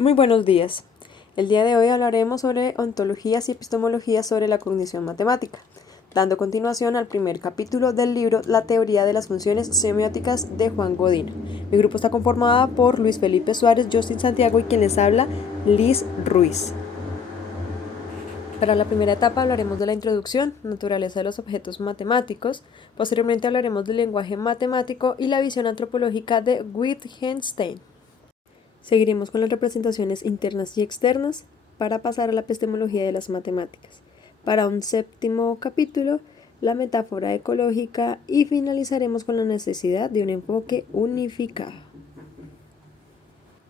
Muy buenos días. El día de hoy hablaremos sobre ontologías y epistemologías sobre la cognición matemática, dando continuación al primer capítulo del libro La teoría de las funciones semióticas de Juan Godino. Mi grupo está conformada por Luis Felipe Suárez, Justin Santiago y quien les habla, Liz Ruiz. Para la primera etapa hablaremos de la introducción, naturaleza de los objetos matemáticos, posteriormente hablaremos del lenguaje matemático y la visión antropológica de Wittgenstein. Seguiremos con las representaciones internas y externas para pasar a la epistemología de las matemáticas. Para un séptimo capítulo, la metáfora ecológica y finalizaremos con la necesidad de un enfoque unificado.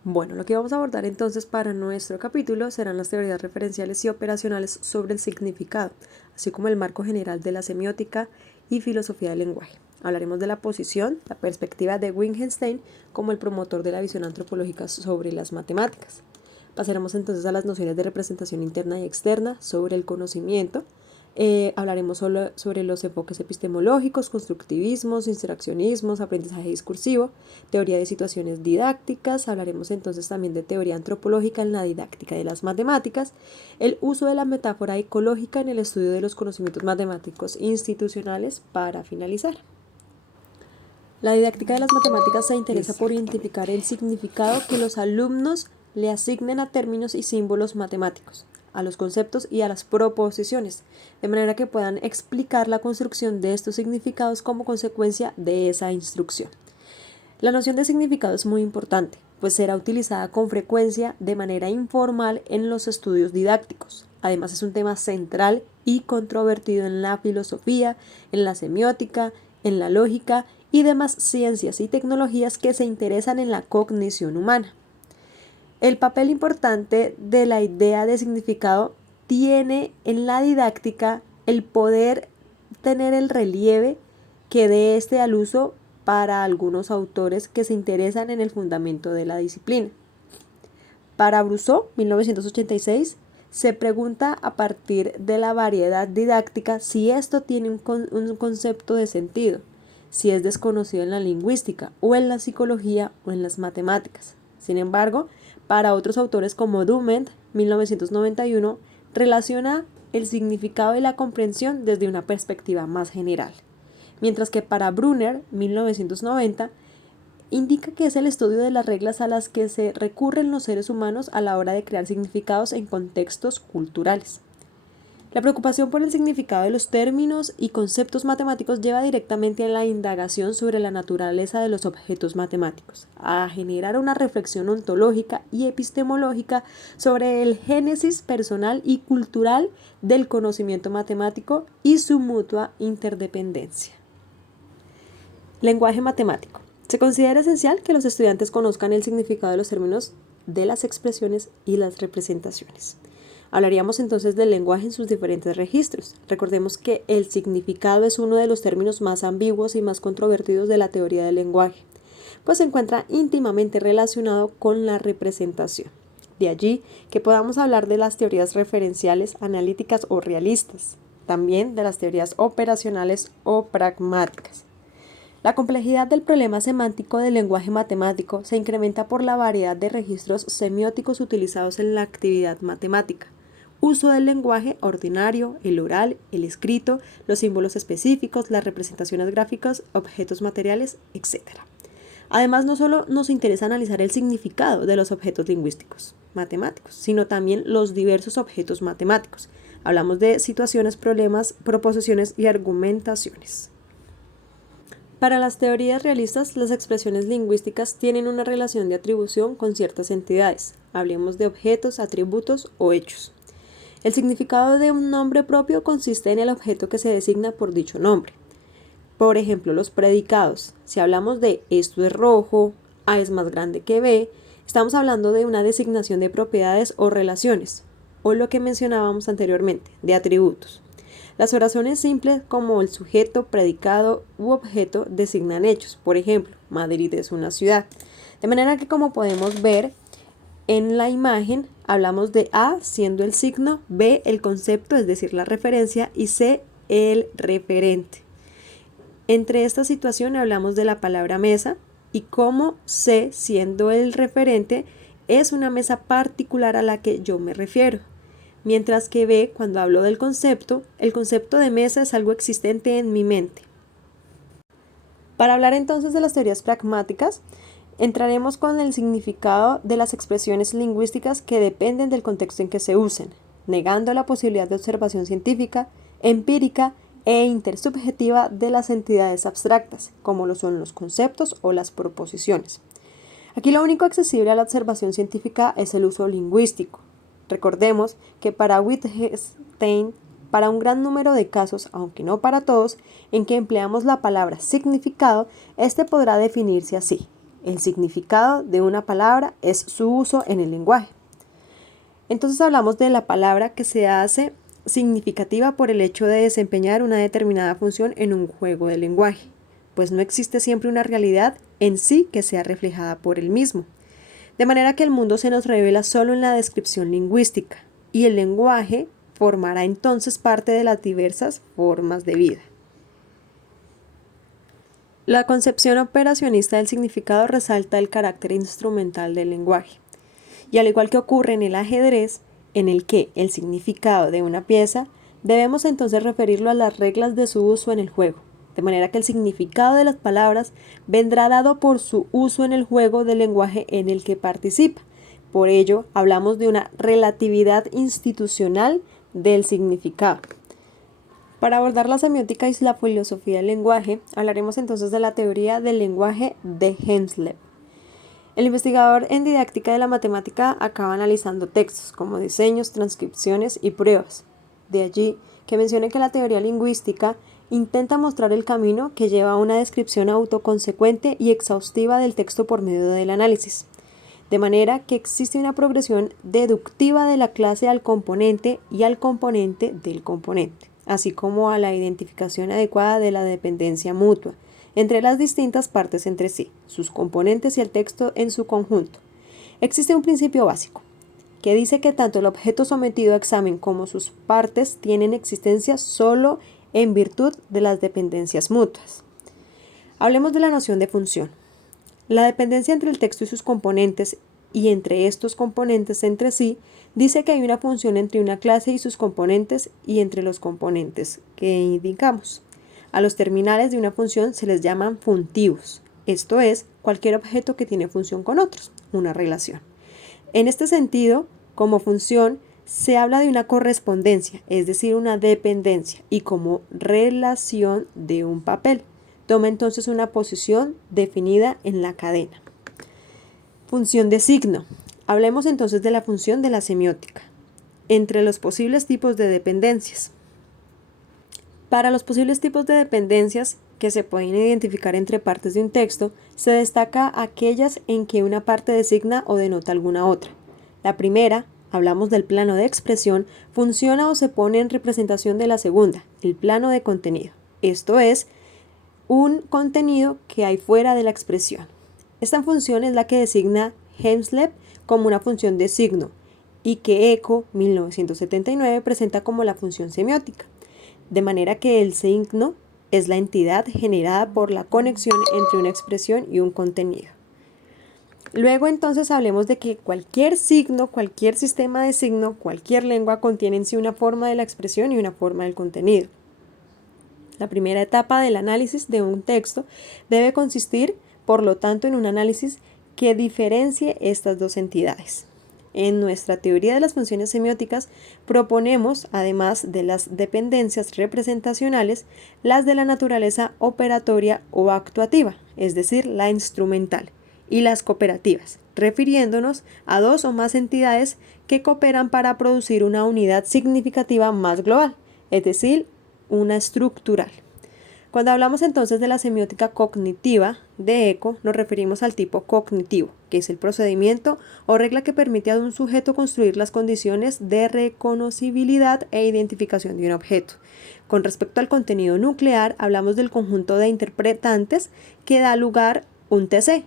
Bueno, lo que vamos a abordar entonces para nuestro capítulo serán las teorías referenciales y operacionales sobre el significado, así como el marco general de la semiótica y filosofía del lenguaje. Hablaremos de la posición, la perspectiva de Wittgenstein como el promotor de la visión antropológica sobre las matemáticas. Pasaremos entonces a las nociones de representación interna y externa sobre el conocimiento. Hablaremos sobre los enfoques epistemológicos, constructivismos, interaccionismos, aprendizaje discursivo, teoría de situaciones didácticas. Hablaremos entonces también de teoría antropológica en la didáctica de las matemáticas, el uso de la metáfora ecológica en el estudio de los conocimientos matemáticos institucionales para finalizar. La didáctica de las matemáticas se interesa por identificar el significado que los alumnos le asignen a términos y símbolos matemáticos, a los conceptos y a las proposiciones, de manera que puedan explicar la construcción de estos significados como consecuencia de esa instrucción. La noción de significado es muy importante, pues será utilizada con frecuencia de manera informal en los estudios didácticos. Además, es un tema central y controvertido en la filosofía, en la semiótica, en la lógica y demás ciencias y tecnologías que se interesan en la cognición humana. El papel importante de la idea de significado tiene en la didáctica el poder tener el relieve que dé este al uso para algunos autores que se interesan en el fundamento de la disciplina. Para Brousseau, 1986, se pregunta a partir de la variedad didáctica si esto tiene un concepto de sentido, si es desconocido en la lingüística o en la psicología o en las matemáticas. Sin embargo, para otros autores como Dument, 1991, relaciona el significado y la comprensión desde una perspectiva más general. Mientras que para Brunner, 1990, indica que es el estudio de las reglas a las que se recurren los seres humanos a la hora de crear significados en contextos culturales. La preocupación por el significado de los términos y conceptos matemáticos lleva directamente a la indagación sobre la naturaleza de los objetos matemáticos, a generar una reflexión ontológica y epistemológica sobre el génesis personal y cultural del conocimiento matemático y su mutua interdependencia. Lenguaje matemático. Se considera esencial que los estudiantes conozcan el significado de los términos, de las expresiones y las representaciones. Hablaríamos entonces del lenguaje en sus diferentes registros. Recordemos que el significado es uno de los términos más ambiguos y más controvertidos de la teoría del lenguaje, pues se encuentra íntimamente relacionado con la representación. De allí que podamos hablar de las teorías referenciales, analíticas o realistas, también de las teorías operacionales o pragmáticas. La complejidad del problema semántico del lenguaje matemático se incrementa por la variedad de registros semióticos utilizados en la actividad matemática. Uso del lenguaje ordinario, el oral, el escrito, los símbolos específicos, las representaciones gráficas, objetos materiales, etc. Además, no solo nos interesa analizar el significado de los objetos lingüísticos matemáticos, sino también los diversos objetos matemáticos. Hablamos de situaciones, problemas, proposiciones y argumentaciones. Para las teorías realistas, las expresiones lingüísticas tienen una relación de atribución con ciertas entidades. Hablemos de objetos, atributos o hechos. El significado de un nombre propio consiste en el objeto que se designa por dicho nombre. Por ejemplo, los predicados. Si hablamos de esto es rojo, A es más grande que B, estamos hablando de una designación de propiedades o relaciones, o lo que mencionábamos anteriormente, de atributos. Las oraciones simples como el sujeto, predicado u objeto designan hechos. Por ejemplo, Madrid es una ciudad. De manera que, como podemos ver en la imagen, hablamos de A siendo el signo, B el concepto, es decir, la referencia, y C el referente. Entre esta situación hablamos de la palabra mesa y como C siendo el referente es una mesa particular a la que yo me refiero. Mientras que B, cuando hablo del concepto, el concepto de mesa es algo existente en mi mente. Para hablar entonces de las teorías pragmáticas, entraremos con el significado de las expresiones lingüísticas que dependen del contexto en que se usen, negando la posibilidad de observación científica, empírica e intersubjetiva de las entidades abstractas, como lo son los conceptos o las proposiciones. Aquí lo único accesible a la observación científica es el uso lingüístico. Recordemos que para Wittgenstein, para un gran número de casos, aunque no para todos, en que empleamos la palabra significado, este podrá definirse así. El significado de una palabra es su uso en el lenguaje. Entonces hablamos de la palabra que se hace significativa por el hecho de desempeñar una determinada función en un juego de lenguaje, pues no existe siempre una realidad en sí que sea reflejada por el mismo. De manera que el mundo se nos revela solo en la descripción lingüística, y el lenguaje formará entonces parte de las diversas formas de vida. La concepción operacionista del significado resalta el carácter instrumental del lenguaje, y al igual que ocurre en el ajedrez, en el que el significado de una pieza debemos entonces referirlo a las reglas de su uso en el juego, de manera que el significado de las palabras vendrá dado por su uso en el juego del lenguaje en el que participa. Por ello, hablamos de una relatividad institucional del significado. Para abordar la semiótica y la filosofía del lenguaje, hablaremos entonces de la teoría del lenguaje de Henslev. El investigador en didáctica de la matemática acaba analizando textos como diseños, transcripciones y pruebas. De allí que mencione que la teoría lingüística intenta mostrar el camino que lleva a una descripción autoconsecuente y exhaustiva del texto por medio del análisis, de manera que existe una progresión deductiva de la clase al componente y al componente del componente, así como a la identificación adecuada de la dependencia mutua entre las distintas partes entre sí, sus componentes y el texto en su conjunto. Existe un principio básico, que dice que tanto el objeto sometido a examen como sus partes tienen existencia solo en virtud de las dependencias mutuas. Hablemos de la noción de función. La dependencia entre el texto y sus componentes, y entre estos componentes entre sí, dice que hay una función entre una clase y sus componentes y entre los componentes que indicamos. A los terminales de una función se les llaman funtivos, esto es, cualquier objeto que tiene función con otros, una relación. En este sentido, como función, se habla de una correspondencia, es decir, una dependencia, y como relación de un papel. Toma entonces una posición definida en la cadena. Función de signo. Hablemos entonces de la función de la semiótica. Entre los posibles tipos de dependencias. Para los posibles tipos de dependencias que se pueden identificar entre partes de un texto, se destaca aquellas en que una parte designa o denota alguna otra. La primera, hablamos del plano de expresión, funciona o se pone en representación de la segunda, el plano de contenido. Esto es, un contenido que hay fuera de la expresión. Esta función es la que designa Henslev como una función de signo y que Eco, 1979, presenta como la función semiótica. De manera que el signo es la entidad generada por la conexión entre una expresión y un contenido. Luego entonces hablemos de que cualquier signo, cualquier sistema de signo, cualquier lengua contiene en sí una forma de la expresión y una forma del contenido. La primera etapa del análisis de un texto debe consistir, por lo tanto, en un análisis que diferencie estas dos entidades. En nuestra teoría de las funciones semióticas proponemos, además de las dependencias representacionales, las de la naturaleza operatoria o actuativa, es decir, la instrumental, y las cooperativas, refiriéndonos a dos o más entidades que cooperan para producir una unidad significativa más global, es decir, una estructural. Cuando hablamos entonces de la semiótica cognitiva de Eco, nos referimos al tipo cognitivo, que es el procedimiento o regla que permite a un sujeto construir las condiciones de reconocibilidad e identificación de un objeto. Con respecto al contenido nuclear, hablamos del conjunto de interpretantes que da lugar un TC.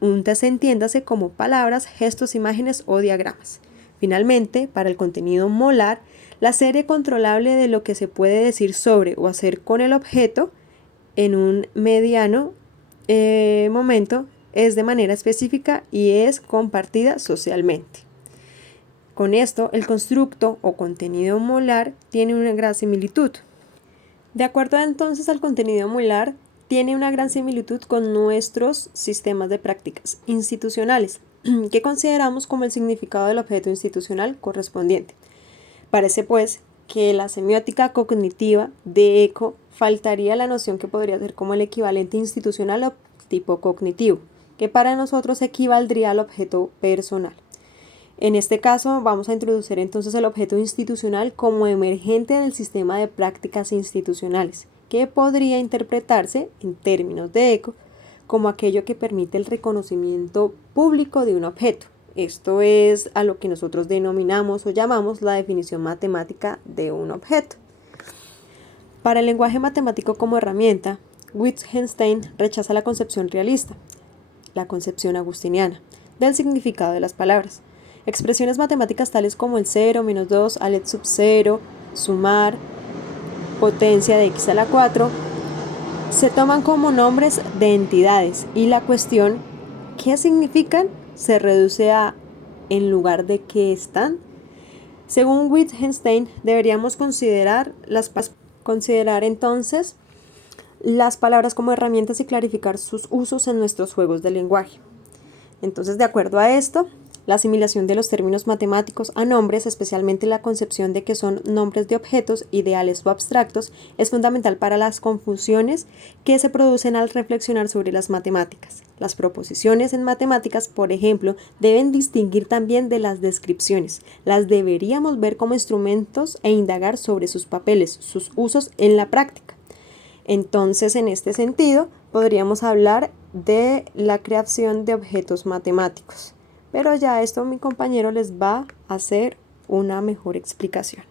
Un TC entiéndase como palabras, gestos, imágenes o diagramas. Finalmente, para el contenido molar, la serie controlable de lo que se puede decir sobre o hacer con el objeto en un mediano momento es de manera específica y es compartida socialmente. Con esto, el constructo o contenido molar tiene una gran similitud. De acuerdo entonces al contenido molar, tiene una gran similitud con nuestros sistemas de prácticas institucionales, que consideramos como el significado del objeto institucional correspondiente. Parece pues que la semiótica cognitiva de Eco faltaría la noción que podría ser como el equivalente institucional o tipo cognitivo, que para nosotros equivaldría al objeto personal. En este caso vamos a introducir entonces el objeto institucional como emergente del sistema de prácticas institucionales, que podría interpretarse, en términos de Eco, como aquello que permite el reconocimiento público de un objeto. Esto es a lo que nosotros denominamos o llamamos la definición matemática de un objeto. Para el lenguaje matemático como herramienta, Wittgenstein rechaza la concepción realista, la concepción agustiniana, del significado de las palabras. Expresiones matemáticas tales como el 0, menos 2, alet sub 0, sumar, potencia de x a la 4, se toman como nombres de entidades y la cuestión ¿qué significan? Se reduce a ¿en lugar de qué están? Según Wittgenstein, deberíamos considerar entonces las palabras como herramientas y clarificar sus usos en nuestros juegos de lenguaje. Entonces, de acuerdo a esto, la asimilación de los términos matemáticos a nombres, especialmente la concepción de que son nombres de objetos, ideales o abstractos, es fundamental para las confusiones que se producen al reflexionar sobre las matemáticas. Las proposiciones en matemáticas, por ejemplo, deben distinguir también de las descripciones. Las deberíamos ver como instrumentos e indagar sobre sus papeles, sus usos en la práctica. Entonces, en este sentido, podríamos hablar de la creación de objetos matemáticos. Pero ya esto mi compañero les va a hacer una mejor explicación.